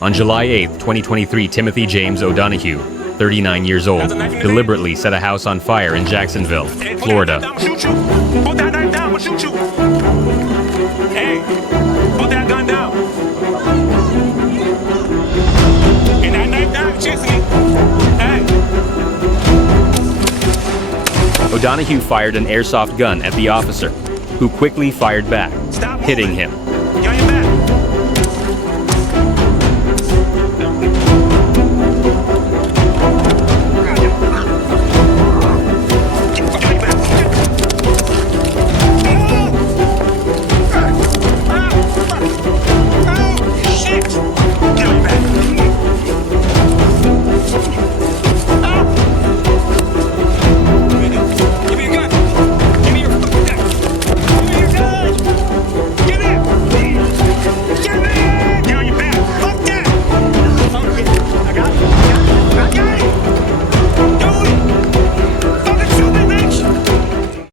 On July 8, 2023, Timothy James O'Donoghue, 39 years old, deliberately set a house on fire in Jacksonville, Florida. Put that knife down, I'ma shoot you. Hey, put that gun down. And that knife down, chasing me. Hey. O'Donoghue fired an airsoft gun at the officer, who quickly fired back, hitting him.